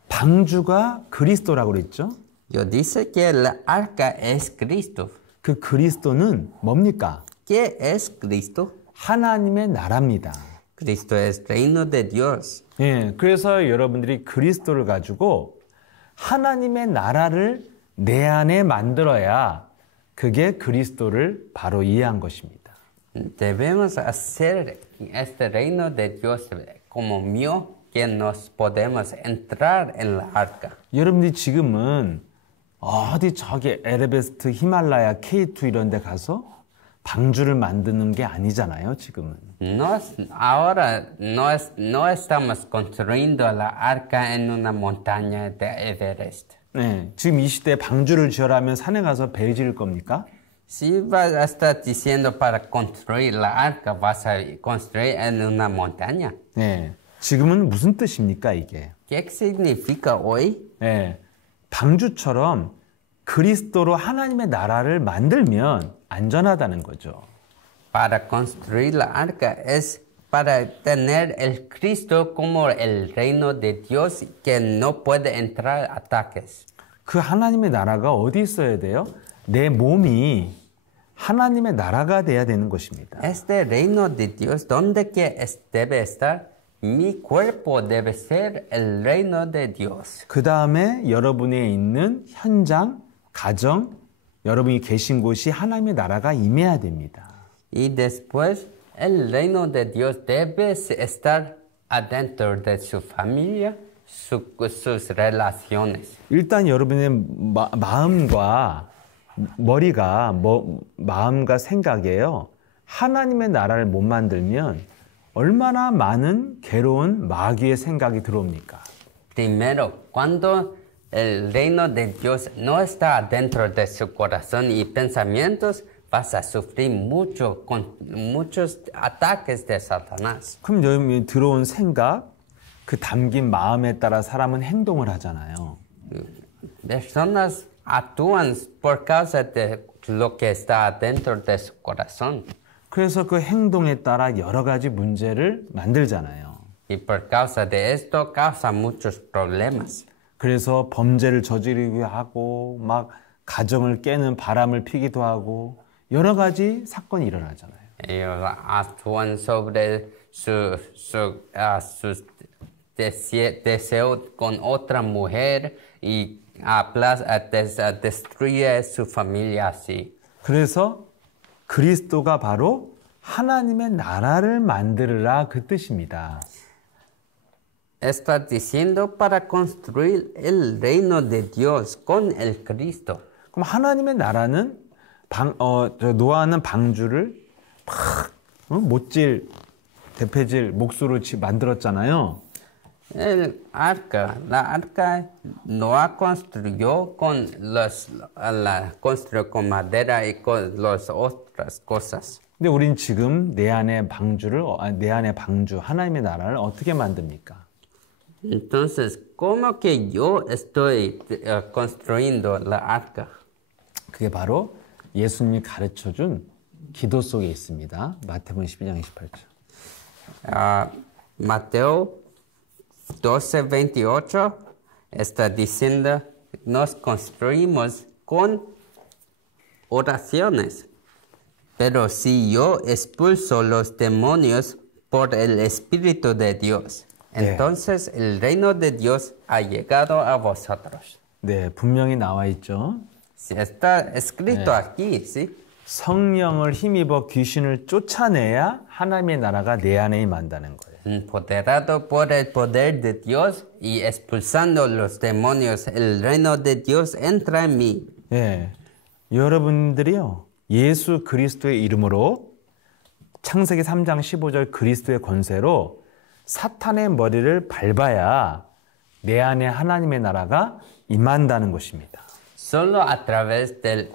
방주가 그리스도라고 그랬죠? Yo dice que la arca es Cristo. 그 그리스도는 뭡니까? ¿Qué es Cristo? 하나님의 나라입니다. Cristo es reino de Dios. 예, 그래서 여러분들이 그리스도를 가지고 하나님의 나라를 내 안에 만들어야 그게 그리스도를 바로 이해한 것입니다. Debemos hacer este reino de Dios como mío que nos podemos entrar en la arca. 여러분들이 지금은 어디 저기 에베레스트, 히말라야, K2 이런 데 가서 방주를 만드는 게 아니잖아요, 지금은. Ahora no estamos construyendo la arca en una montaña de Everest. 네, 지금 이 시대에 방주를 지어라면 산에 가서 배 지을 겁니까? Si vas a estar diciendo para construir la arca, vas a construir en una montaña. 네, 지금은 무슨 뜻입니까 이게? ¿Qué significa hoy? 네, 방주처럼 그리스도로 하나님의 나라를 만들면 안전하다는 거죠. Para construir la arca es para tener el Cristo como el reino de Dios que no puede entrar ataques. 그 하나님의 나라가 어디 있어야 돼요? 내 몸이 하나님의 나라가 돼야 되는 것입니다. Este reino de Dios, ¿dónde que debe estar? Mi cuerpo debe ser el reino de Dios. 그 다음에 여러분이 있는 현장, 가정, 여러분이 계신 곳이 하나님의 나라가 임해야 됩니다. Y después, el reino de Dios debe estar adentro de su familia, sus relaciones. 일단 여러분의 마음과 머리가 마음과 생각이에요. 하나님의 나라를 못 만들면 얼마나 많은 괴로운 마귀의 생각이 들어옵니까? Primero, cuando el reino de Dios no está dentro de su corazón y pensamientos, vas a sufrir mucho con muchos ataques de Satanás. 그럼 여기 들어온 생각, 그 담긴 마음에 따라 사람은 행동을 하잖아요. Personas actúan por causa de lo que está dentro de su corazón. 그래서 그 행동에 따라 여러 가지 문제를 만들잖아요. Y por causa de esto causa muchos problemas. 그래서 범죄를 저지르기도 하고 막 가정을 깨는 바람을 피기도 하고 여러 가지 사건이 일어나잖아요. Ellos actúan sobre sus deseos con otra mujer y destruye su familia así. 그래서 그리스도가 바로 하나님의 나라를 만들으라 그 뜻입니다. Está diciendo para construir el reino de Dios con el Cristo. 그럼 하나님의 나라는 노아는 방주를 막 못질 대패질 목수로 만들었잖아요. La arca Noah construyó construyó con madera y con las otras cosas. 근데 우린 지금 내 안의 방주 하나님의 나라를 어떻게 만듭니까? Entonces, ¿cómo que yo estoy construyendo la arca? 그게 바로 예수님이 가르쳐준 기도 속에 있습니다. 마태복음 12장 28절. Mateo 12:28 está diciendo, nos construimos con oraciones. Pero si yo expulso los demonios por el Espíritu de Dios, entonces el reino de Dios ha llegado a vosotros. 네, 분명히 나와 있죠. Está escrito aquí, ¿sí? 성령을 힘입어 귀신을 쫓아내야 하나님의 나라가 내 안에 임한다는 거예요. Empoderado por el poder de Dios y expulsando los demonios, el reino de Dios entra en mí. 네, 여러분들이요. 예수 그리스도의 이름으로 창세기 3장 15절 그리스도의 권세로 사탄의 머리를 밟아야 내 안에 하나님의 나라가 임한다는 것입니다. Solo a través del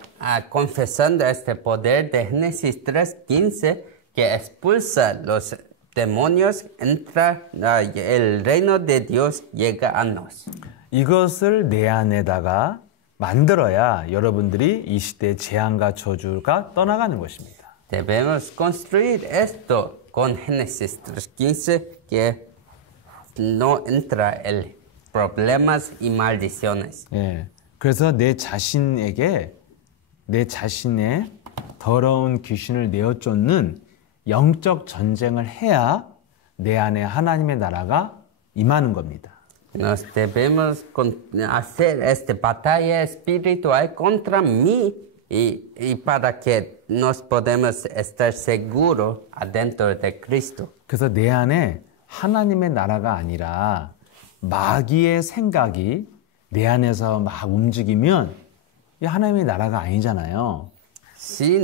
confesando este poder de Génesis 3:15 que expulsa los demonios entra el reino de Dios llega a nos. 이것을 내 안에다가 만들어야 여러분들이 이 시대의 재앙과 저주가 떠나가는 것입니다. Debemos construir esto con Génesis 3:15 que no entra el problemas y maldiciones. 예. 그래서 내 자신의 더러운 귀신을 내어 쫓는 영적 전쟁을 해야 내 안에 하나님의 나라가 임하는 겁니다. Nos debemos hacer esta batalla espiritual contra mí y para que nos podemos estar seguros adentro de Cristo. 그래서 내 안에 하나님의 나라가 아니라 마귀의 생각이 내 안에서 막 움직이면 이 하나님의 나라가 아니잖아요. Si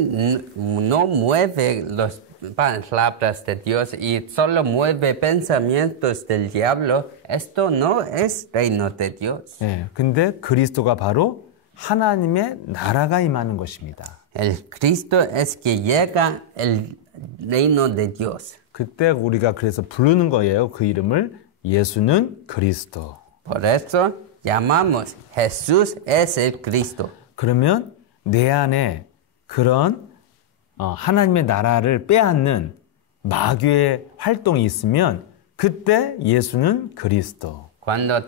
no mueve los palabras de Dios y solo mueve pensamientos del diablo, esto no es reino de Dios. 예, 근데 그리스도가 바로 하나님의 나라가 임하는 것입니다. El Cristo es que llega el reino de Dios. 그때 우리가 그래서 부르는 거예요. 그 이름을 예수는 그리스도. Por eso llamamos Jesús es el Cristo. 그러면 내 안에 그런 하나님의 나라를 빼앗는 마귀의 활동이 있으면 그때 예수는 그리스도. Cuando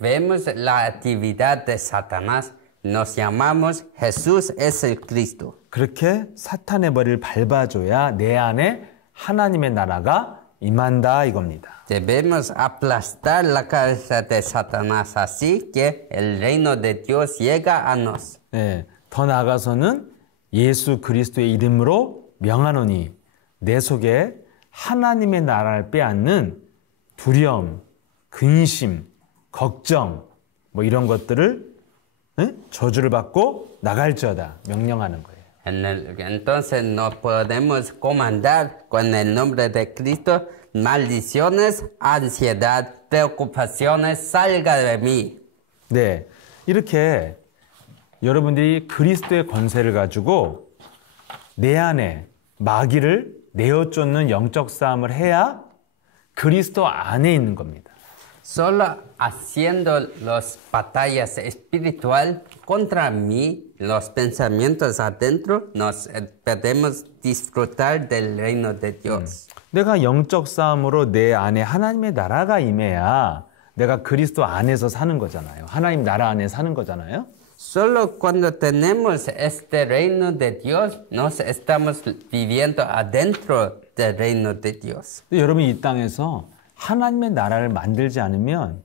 vemos la actividad de Satanás, nos llamamos Jesús es el Cristo. 그렇게 사탄의 머리를 밟아줘야 내 안에 하나님의 나라가 임한다 이겁니다. Debemos aplastar la cabeza de Satanás así que el reino de Dios llega a nos. 네, 더 나아가서는 예수 그리스도의 이름으로 명하노니 내 속에 하나님의 나라를 빼앗는 두려움, 근심, 걱정 뭐 이런 것들을 저주를 받고 나갈지어다 명령하는 거예요. Entonces nos podemos comandar con el nombre de Cristo, maldiciones, ansiedad, preocupaciones, salga de mí. 네, 이렇게 여러분들이 그리스도의 권세를 가지고 내 안에 마귀를 내어쫓는 영적 싸움을 해야 그리스도 안에 있는 겁니다. Solo haciendo las batallas espirituales contra mí, los pensamientos adentro, nos podemos disfrutar del reino de Dios. 내가 영적 싸움으로 내 안에 하나님의 나라가 임해야 내가 그리스도 안에서 사는 거잖아요. 하나님 나라 안에 사는 거잖아요. Solo cuando tenemos este reino de Dios, nos estamos viviendo adentro del reino de Dios. 근데 여러분 이 땅에서 하나님의 나라를 만들지 않으면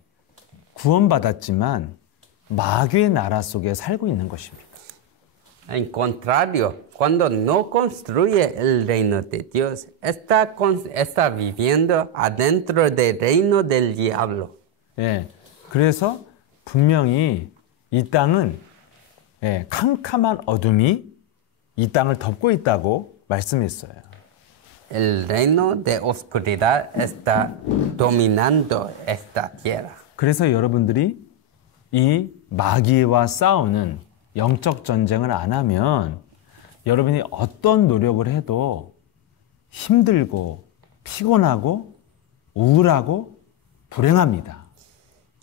구원받았지만 마귀의 나라 속에 살고 있는 것입니다. En contrario, cuando no construye el reino de Dios, está viviendo adentro del reino del diablo. 예, 그래서 분명히 이 땅은 캄캄한 어둠이 이 땅을 덮고 있다고 말씀했어요. El reino de oscuridad está dominando esta tierra. 그래서 여러분들이 이 마귀와 싸우는 영적 전쟁을 안 하면 여러분이 어떤 노력을 해도 힘들고 피곤하고 우울하고 불행합니다.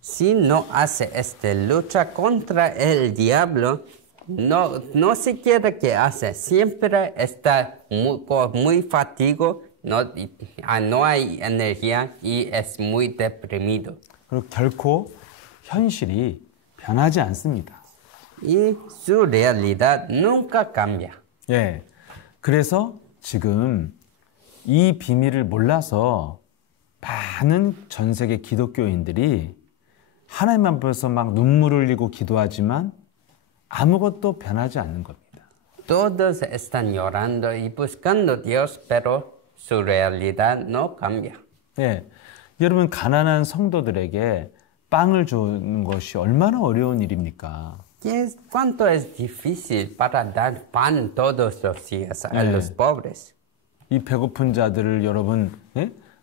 Si no hace esta lucha contra el diablo, no siquiera que hace, siempre está muy fatigado, no hay energía y es muy deprimido. 그리고 결코 현실이 변하지 않습니다. Y su realidad nunca cambia. 예, 그래서 지금 이 비밀을 몰라서 많은 전 세계 기독교인들이 하나님 앞에서 막 눈물을 흘리고 기도하지만 아무것도 변하지 않는 겁니다. Todos están llorando y buscando a Dios, pero su realidad no cambia. 예, 여러분 가난한 성도들에게 빵을 주는 것이 얼마나 어려운 일입니까? ¿Cuánto es difícil para dar pan todos los días a los pobres? 이 배고픈 자들을 여러분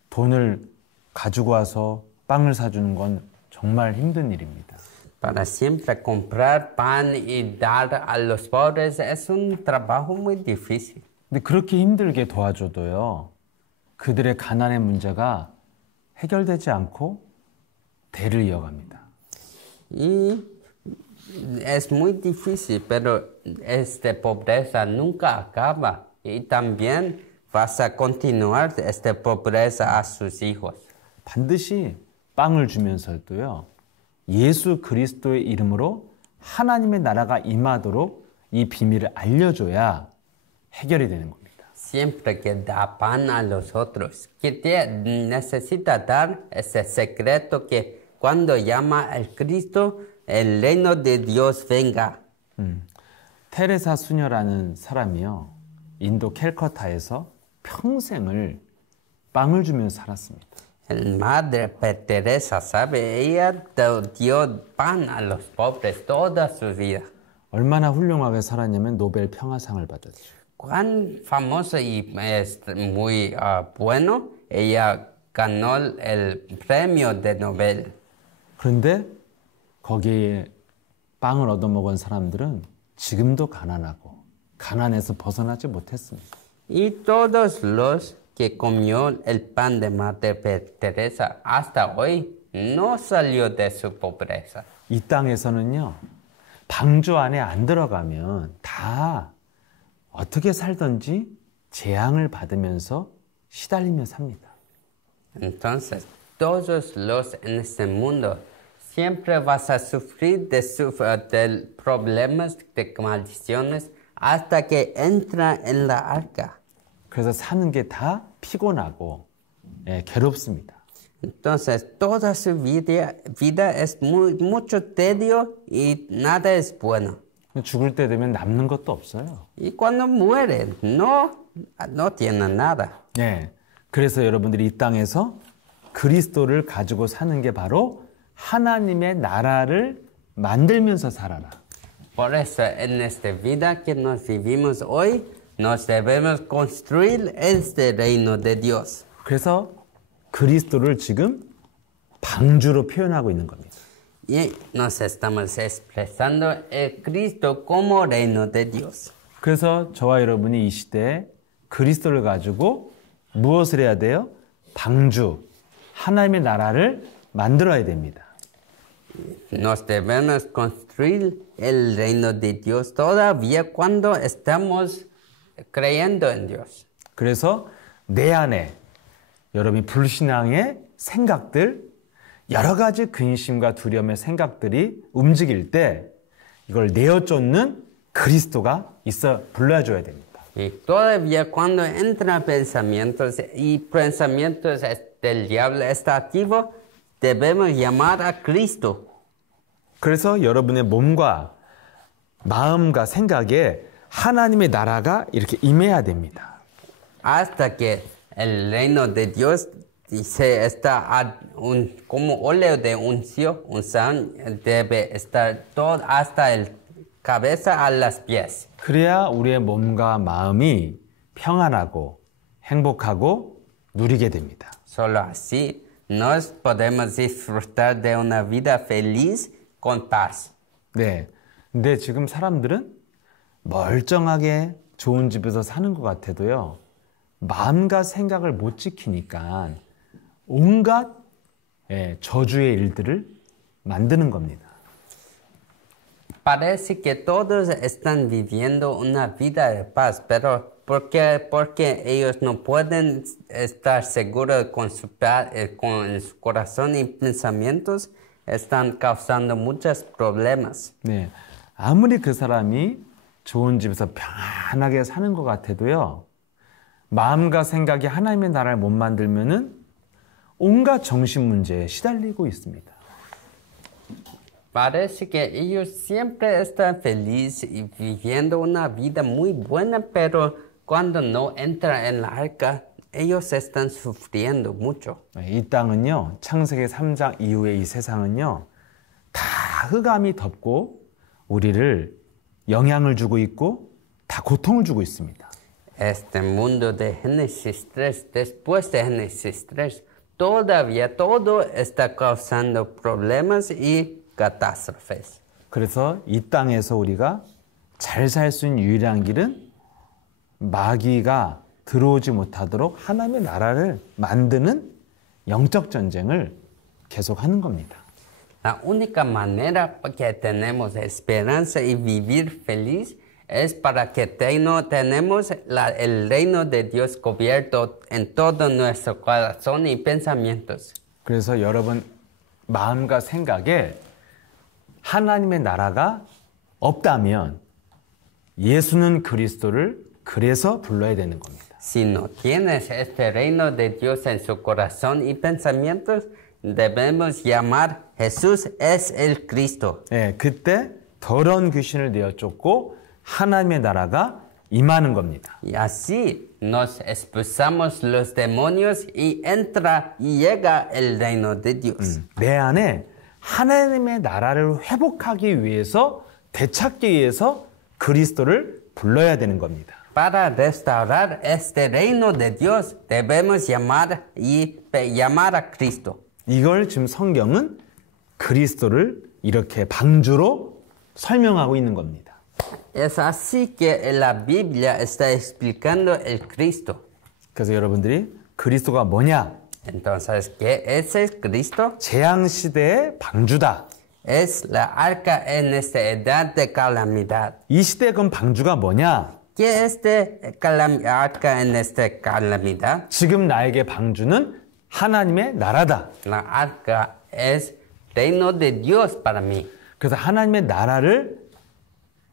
돈을 가지고 와서 빵을 사주는 건 정말 힘든 일입니다. Para siempre comprar pan y dar a los pobres es un trabajo muy difícil. 근데 그렇게 힘들게 도와줘도요, 그들의 가난의 문제가 해결되지 않고 대를 이어갑니다. Y es muy difícil, pero esta pobreza nunca acaba y también vas a continuar esta pobreza a sus hijos. 반드시 빵을 주면서도요, 예수 그리스도의 이름으로 하나님의 나라가 임하도록 이 비밀을 알려줘야 해결이 되는 겁니다. Siempre que da pan a los otros, que necesita dar ese secreto que cuando llama al Cristo, el reino de Dios venga. 테레사 수녀라는 사람이요, 인도 캘커타에서 평생을 빵을 주면서 살았습니다. Madre Teresa, ¿sabe? Ella dio pan a los pobres toda su vida. 얼마나 훌륭하게 살았냐면 노벨 평화상을 받았죠. cuán famoso y es muy bueno, ella ganó el premio de Nobel. 그런데 거기에 빵을 얻어먹은 사람들은 지금도 가난하고 가난에서 벗어나지 못했습니다. Y todos los que comió el pan de Madre Teresa hasta hoy no salió de su pobreza. 이 땅에서는요, 방주 안에 안 들어가면 다 어떻게 살든지 재앙을 받으면서 시달리며 삽니다. Entonces, todos los en este mundo siempre vas a sufrir de problemas, de maldiciones, hasta que entra en la arca. 그래서 사는 게 다 피곤하고 괴롭습니다. Entonces, toda su vida es mucho tedio y nada es bueno. 죽을 때 되면 남는 것도 없어요. Y cuando mueren, no tienen nada. 네, 그래서 여러분들이 이 땅에서 그리스도를 가지고 사는 게 바로 하나님의 나라를 만들면서 살아라. Por eso, en esta vida que nos vivimos hoy, nos debemos construir este reino de Dios. 그래서 그리스도를 지금 방주로 표현하고 있는 겁니다. Y nos estamos expresando el Cristo como reino de Dios. 그래서 저와 여러분이 이 시대에 그리스도를 가지고 무엇을 해야 돼요? 방주, 하나님의 나라를 만들어야 됩니다. Nos debemos construir el reino de Dios todavía cuando estamos creyendo en Dios. 그래서 내 안에 여러분이 불신앙의 생각들, 여러 가지 근심과 두려움의 생각들이 움직일 때 이걸 내어쫓는 그리스도가 있어 불러줘야 됩니다. Y todavía cuando entran pensamientos y pensamientos del diablo está activo, debemos llamar a Cristo. 그래서 여러분의 몸과 마음과 생각에 하나님의 나라가 이렇게 임해야 됩니다. Hasta que el reino de Dios se está como óleo de unción debe estar todo hasta el cabeza a las pies. 그래야 우리의 몸과 마음이 평안하고 행복하고 누리게 됩니다. Solo así nos podemos disfrutar de una vida feliz con paz. 네. 근데 지금 사람들은 멀쩡하게 좋은 집에서 사는 것 같아도요, 마음과 생각을 못 지키니까 온갖 저주의 일들을 만드는 겁니다. Parece que todos están viviendo una vida de paz, pero porque ellos no pueden estar seguros con su corazón y pensamientos, están causando muchos problemas. 네, 아무리 그 사람이 좋은 집에서 편안하게 사는 것 같아도요, 마음과 생각이 하나님의 나라를 못 만들면은 온갖 정신 문제에 시달리고 있습니다. Parece que ellos siempre están felices y viviendo una vida muy buena, pero cuando no entran en la arca, ellos están sufriendo mucho. 이 땅은요, 창세기 3장 이후에 이 세상은요, 다 흑암이 덮고 우리를 영향을 주고 있고 다 고통을 주고 있습니다. Este mundo de Génesis 3, después de Génesis 3, todavía todo está causando problemas y catástrofes. 그래서 이 땅에서 우리가 잘 살 수 있는 유일한 길은 마귀가 들어오지 못하도록 하나님의 나라를 만드는 영적 전쟁을 계속하는 겁니다. La única manera que tenemos esperanza y vivir feliz es para que tenemos el reino de Dios cubierto en todo nuestro corazón y pensamientos. 그래서 여러분 마음과 생각에 하나님의 나라가 없다면 예수는 그리스도를 그래서 불러야 되는 겁니다. Si no tienes este reino de Dios en su corazón y pensamientos, debemos llamar Jesús es el Cristo. 네, 그때 더러운 귀신을 내어쫓고 하나님의 나라가 임하는 겁니다. Y así nos expulsamos los demonios y entra y llega el reino de Dios. 내 안에 하나님의 나라를 회복하기 위해서 되찾기 위해서 그리스도를 불러야 되는 겁니다. para restaurar este reino de Dios, debemos llamar a Cristo. 이걸 지금 성경은 그리스도를 이렇게 방주로 설명하고 있는 겁니다. Es así que la Biblia está explicando el Cristo. 그래서 여러분들이 그리스도가 뭐냐? Entonces, ¿qué es el Cristo? 재앙 시대의 방주다. Es la arca en esta edad de calamidad. 이 시대의 그럼 방주가 뭐냐? ¿Qué es arca en esta calamidad? 지금 나에게 방주는 하나님의 나라다. La arca es reino de Dios para mí. 그래서 하나님의 나라를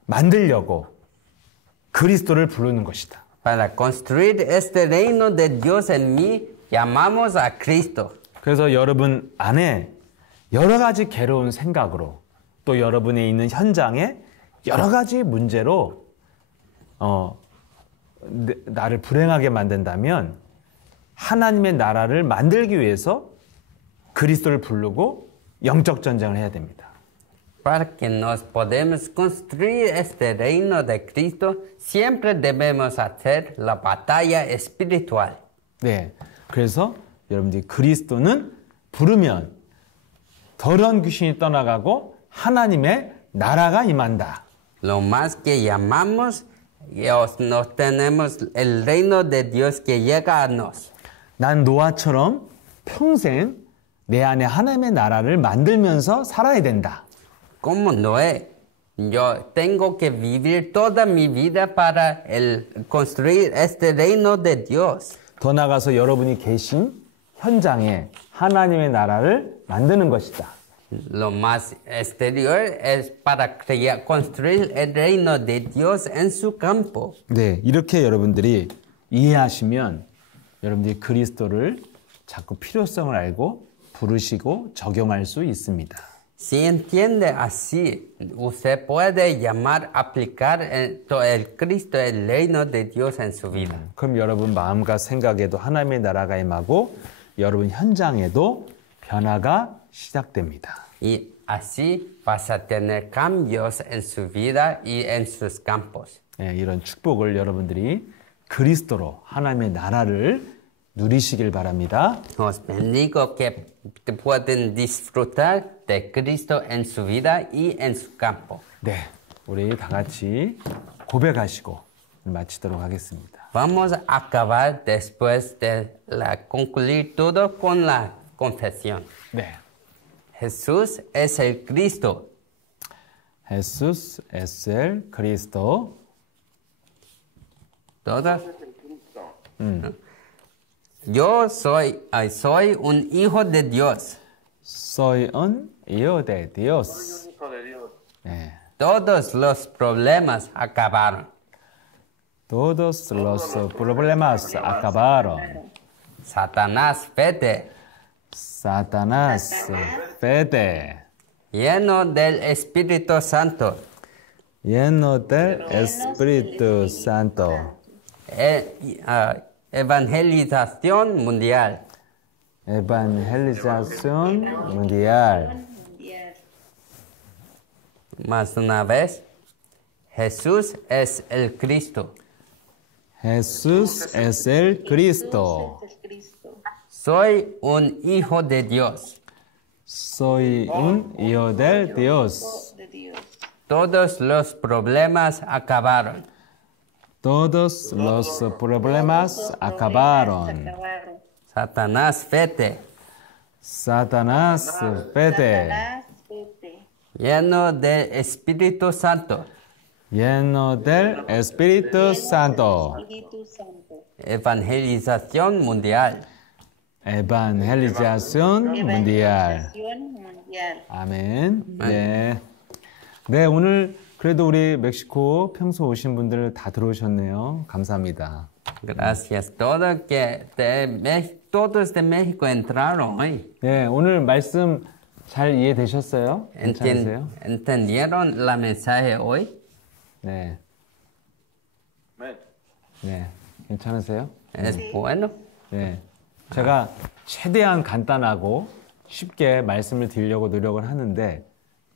만들려고 그리스도를 부르는 것이다. Para construir este reino de Dios en mí, llamamos a Cristo. 그래서 여러분 안에 여러 가지 괴로운 생각으로 또 여러분이 있는 현장에 여러 가지 문제로 나를 불행하게 만든다면 하나님의 나라를 만들기 위해서 그리스도를 부르고 영적 전쟁을 해야 됩니다. Para que nos podamos construir este reino de Cristo, siempre debemos hacer la batalla espiritual. 네, 그래서 여러분들이 그리스도는 부르면 더러운 귀신이 떠나가고 하나님의 나라가 임한다. Lo más que llamamos, nos tenemos el reino de Dios que llega a nos. 난 노아처럼 평생 내 안에 하나님의 나라를 만들면서 살아야 된다. Como Noé, yo tengo que vivir toda mi vida para construir este reino de Dios. 더 나아가서 여러분이 계신 현장에 하나님의 나라를 만드는 것이다. Lo más exterior es para construir el reino de Dios en su campo. 네, 이렇게 여러분들이 이해하시면 여러분들이 그리스도를 자꾸 필요성을 알고 부르시고 적용할 수 있습니다. Si entiende así, usted puede llamar, aplicar el Cristo, el reino de Dios en su vida. 그럼 여러분 마음과 생각에도 하나님의 나라가 임하고 여러분 현장에도 변화가 시작됩니다. Y así vas a tener cambios en su vida y en sus campos. 네, 이런 축복을 여러분들이 그리스도로 하나님의 나라를 누리시길 바랍니다. Os bendigo que pueden disfrutar de Cristo en su vida y en su campo. 네, 우리 다 같이 고백하시고 마치도록 하겠습니다. Vamos a acabar después de concluir todo con la confesión. 네, Jesús es el Cristo. Jesús es el Cristo. Todos. Yo soy un hijo de Dios. Soy un hijo de Dios. 네, Todos los problemas acabaron. Todos los problemas acabaron. Satanás, vete. Satanás, vete. Lleno del Espíritu Santo. Lleno del Espíritu Santo. Evangelización mundial. Evangelización mundial. Más una vez, Jesús es el Cristo. Jesús es el Cristo. Soy un hijo de Dios. Soy un hijo de Dios. Todos los problemas acabaron. Todos los problemas acabaron. Satanás, vete. Satanás, vete. Lleno del Espíritu Santo. Lleno del Espíritu Santo. Evangelización mundial. Evangelización mundial. 아멘. 네. 네, 오늘 그래도 우리 멕시코 평소 오신 분들 다 들어오셨네요. 감사합니다. Gracias. Todos de México entraron hoy. 네, 오늘 말씀 잘 이해되셨어요? 괜찮으세요? ¿Entendieron la mensaje hoy? 네. 네. 괜찮으세요? ¿Es bueno? 네. 제가 최대한 간단하고 쉽게 말씀을 드리려고 노력을 하는데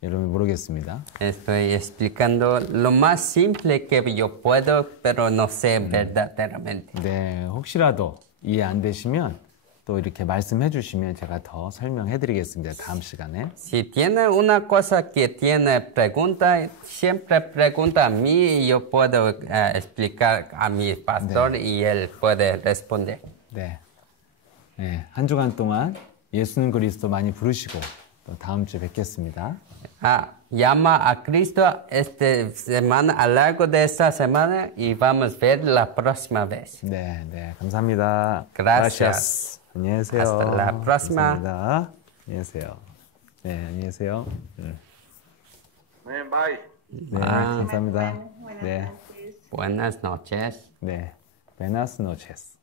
여러분 모르겠습니다. Estoy explicando lo más simple que yo puedo, pero no sé verdaderamente. 네, 혹시라도 이해 안 되시면 또 이렇게 말씀해 주시면 제가 더 설명해 드리겠습니다. 다음 시간에. Si tiene una cosa que tiene pregunta, siempre pregunta a mí y yo puedo explicar a mi pastor y él puede responder. 네. 네, 한 주간 동안 예수는 그리스도 많이 부르시고 또 다음 주에 뵙겠습니다. Llama a Cristo esta semana, a lo largo de esta semana y vamos a ver la próxima vez. 네, 네, 감사합니다. Gracias. 안녕히 계세요. Hasta la próxima. 감사합니다. 안녕히 계세요. 네, 안녕히 계세요. 네, 네, 바이. 네, 감사합니다. 네, Buenas noches. 네, buenas noches.